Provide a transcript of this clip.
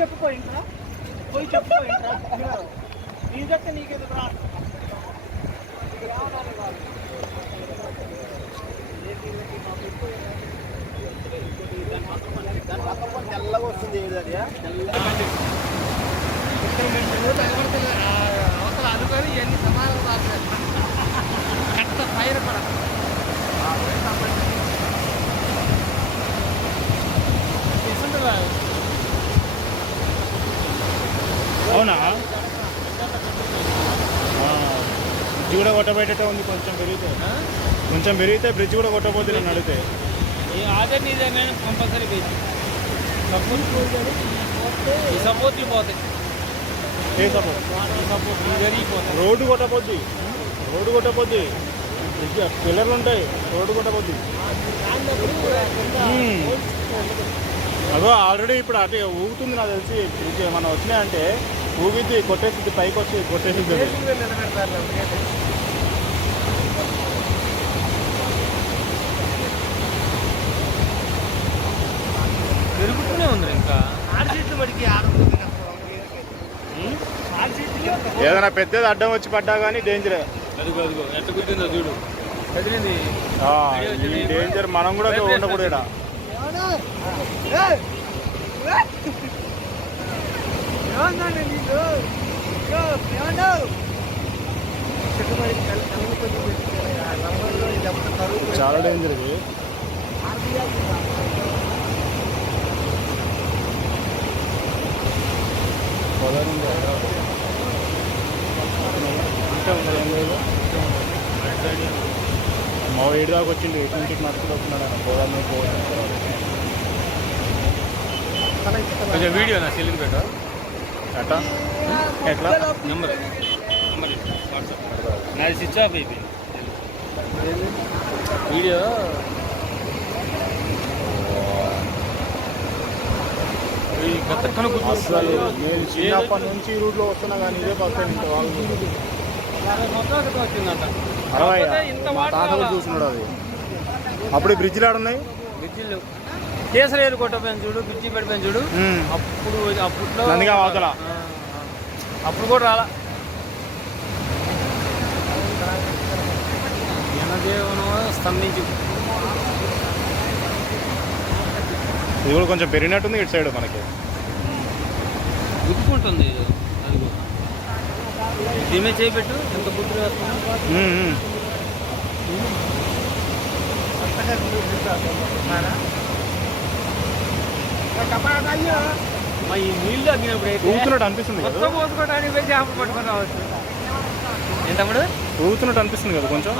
చెప్పుకో ఇంకా పోయి చెప్పుకో ఇంకా నీ చెప్తే నీకేదో రా తెల్లగా వస్తుంది అవసరం అనుకొని ఇవన్నీ సమాధానం కట్ట ఫైర్ కూడా అవునా బ్రిడ్జ్ కూడా కొట్టబెట్టేటే ఉంది. కొంచెం పెరిగితే బ్రిడ్జ్ కూడా కొట్టబోతే నన్ను అడిగితే అదే నీదేనా కంపల్సరీ బేసి సపోర్ట్లు పోతాయి. ఏ సపోర్ట్ రోడ్డు కొట్టపోద్ది పిల్లర్లు ఉంటాయి. రోడ్డు కొట్టపోద్ది. అదో ఆల్రెడీ ఇప్పుడు అటు ఊగుతుంది నాకు తెలిసి. బ్రిడ్జ్ మనం వచ్చినాయంటే ఊగిద్ది, కొట్టేసిద్ది, పైకి వచ్చి కొట్టేసిద్ది. పెరుగుతూనే ఉంది ఇంకా ఏదైనా పెద్దది అడ్డం వచ్చి పడ్డా కానీ డేంజరే. అదిగో ఎట్లా కుట్టిందో చూడు. కదిలింది ఈ డేంజర్ మనం కూడా ఉండకూడదు. చాలా డేంజర్ ఇది. మా ఏడు దాకా వచ్చింది. ఎటువంటి నడుచుకుంటున్నాడు పోదాన్ని కొంచెం వీడియో నా సెల్లింగ్ పెట్టా ఎట్లా ఎట్లా నెంబర్ వాట్సాప్ నాది స్విచ్ ఆఫ్ అయిపోయింది వీడియో. అసలు నేను చిన్నప్పటి నుంచి ఈ రూట్లో వస్తున్నా కానీ ఇదే ఫస్ట్ టైం. ఇంత వాళ్ళు 60 వచ్చిందంట. 60 మా తాతలు చూస్తున్నాడు. అది అప్పుడు బ్రిడ్జిలు ఆడున్నాయి. బ్రిడ్జిలు కేసరేరు కొట్టపోయాను చూడు, బ్రిడ్జి పడిపోయాను చూడు. అప్పట్లో నందిగా అవతల అప్పుడు కూడా రాలా. జనజీవనం స్తంభించి ఇది కూడా కొంచెం పెరిగినట్టుంది ఇటు సైడ్ మనకి. గుర్తుకుంటుంది. అదిగో దీమే చేపెట్టు ఎంత బుద్ధి వేస్తుంది. ఈ నీళ్ళు తగ్గినప్పుడు ఊగుతున్నట్టు అనిపిస్తుంది కదా. పోసుకోవడానికి పోయి చేపలు పట్టుకొని రావచ్చు. ఏంటప్పుడు ఊగుతున్నట్టు అనిపిస్తుంది కదా కొంచెం.